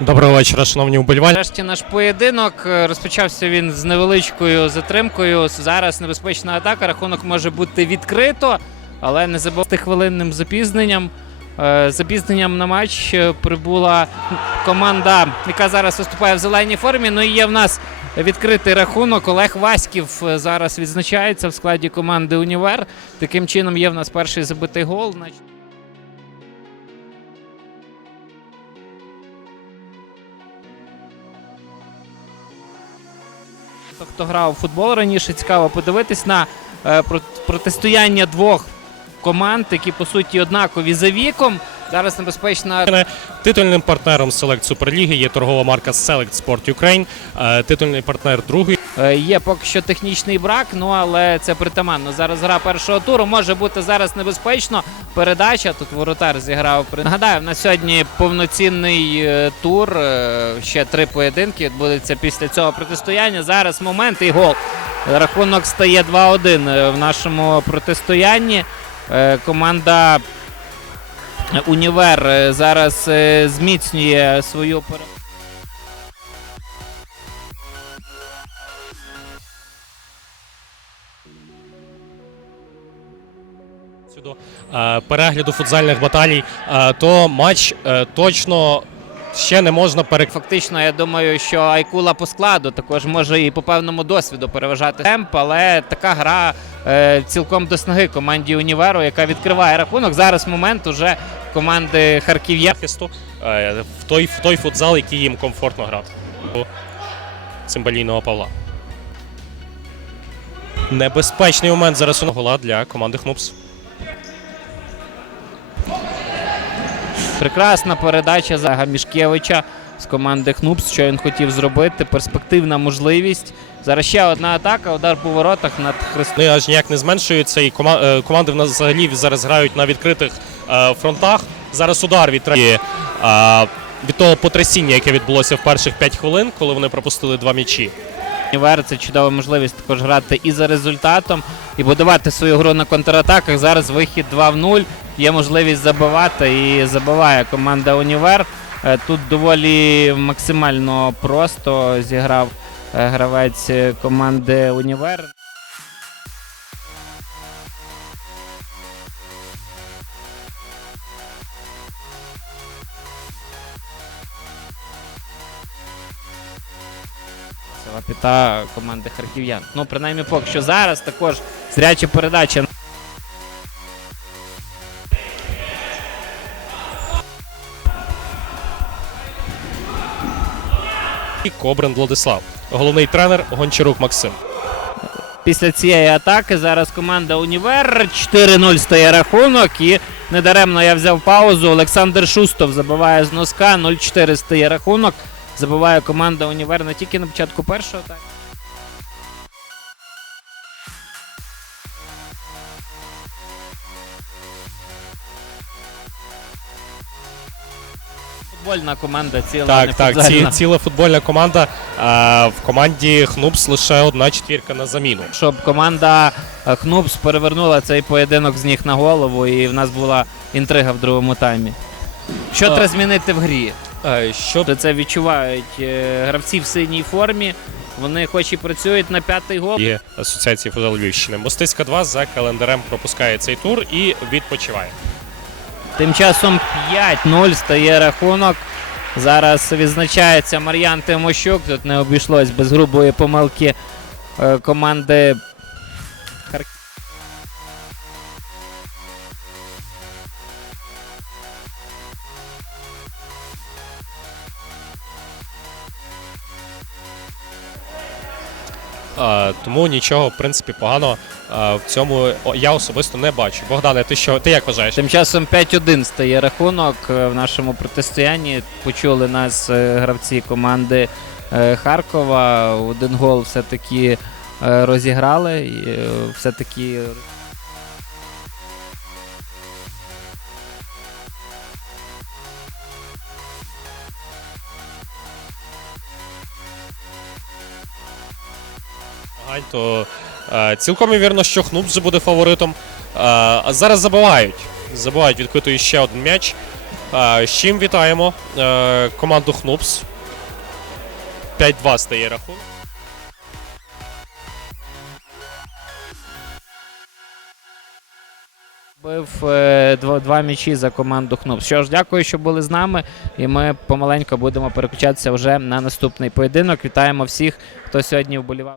Доброго вечора, шановні вболівальники. Нарешті наш поєдинок е, розпочався він з невеличкою затримкою. Зараз небезпечна атака. Рахунок може бути відкрито, але не забувайте хвилинним запізненням. Е, Запізненням на матч е, прибула команда, яка зараз виступає в зеленій формі. Ну і є в нас відкритий рахунок. Олег Васьків зараз відзначається в складі команди Універ. Таким чином є в нас перший забитий гол. Хто- хто грав у футбол раніше, цікаво подивитись на е, протистояння двох команд, які по суті однакові за віком. Зараз небезпечна Титульним партнером Select Суперліги є торгова марка Select Sport Ukraine. Е, Титульний партнер другої Е, Є поки що технічний брак, ну але це притаманно. Зараз гра першого туру може бути зараз небезпечно. Передача тут воротар зіграв. Нагадаю, в нас сьогодні повноцінний е, тур. е, Ще три поєдинки відбудеться після цього протистояння. Зараз момент і гол. Рахунок стає 2-1 е, в нашому протистоянні. Е, Команда Універ е, зараз е, зміцнює свою перемогу. До е, перегляду футзальних баталій, е, то матч е, точно ще не можна перек... Фактично, я думаю, що Айкула по складу також може і по певному досвіду переважати темп, але така гра е, цілком до снаги команді Універу, яка відкриває рахунок. Зараз момент уже команди Харків'я. е, в той, в той футзал, який їм комфортно грати. Цимбалійного Павла. Небезпечний момент зараз у гола для команди Хнупс. Прекрасна передача за Мішкевича з команди Хнупс, що він хотів зробити. Перспективна можливість. Зараз ще одна атака, удар по воротах над Христом. Вони аж ніяк не зменшуються, і е, команди в нас взагалі зараз грають на відкритих е, фронтах. Зараз удар від е, від того потрясіння, яке відбулося в перших 5 хвилин, коли вони пропустили два м'ячі. Універ це чудова можливість також грати і за результатом, і будувати свою гру на контратаках. Зараз вихід 2 в 0. Є можливість забивати і забиває команда Універ. Е, Тут доволі максимально просто зіграв е, гравець команди Універ. Піта команди харків'ян. Ну, принаймні, поки що зараз також зряча передача. І Кобрин Владислав. Головний тренер Гончарук Максим. Після цієї атаки зараз команда Універ 4-0 стає рахунок. І недаремно я взяв паузу. Олександр Шустов забиває з носка. 0-4 стає рахунок. Забиває команда Універ не тільки на початку першого тайму. Футбольна команда ціла. не Так, так, ці, ціла футбольна команда. А в команді Хнупс лише одна четвірка на заміну. щоб команда е, Хнупс перевернула цей поєдинок з ніг на голову, і в нас була інтрига в другому таймі. Що треба змінити в грі? Е, Що Це відчувають е, гравці в синій формі. Вони хоч і працюють на п'ятий гол. є Асоціації футзалу Львівщини. Мостиська 2 за календарем пропускає цей тур і відпочиває. Тим часом 5-0 стає рахунок. Зараз відзначається Мар'ян Тимощук. Тут не обійшлось без грубої помилки е, команди тому нічого, в принципі, поганого в цьому я особисто не бачу. Богдане, ти що ти як вважаєш? Тим часом 5-1 стає рахунок е, в нашому протистоянні. Почули нас е, гравці команди е, Харкова. Один гол все-таки е, розіграли. е, Все-таки Гань, то е, цілком імовірно, що Хнупс буде фаворитом. Е, а зараз забивають. Забивають, відкритують ще один м'яч. Е, З чим вітаємо е, команду Хнупс. 5-2 стає рахунок. Бив е, два, два м'ячі за команду Хнупс. Що ж, дякую, що були з нами. І ми помаленьку будемо переключатися вже на наступний поєдинок. Вітаємо всіх, хто сьогодні вболівав.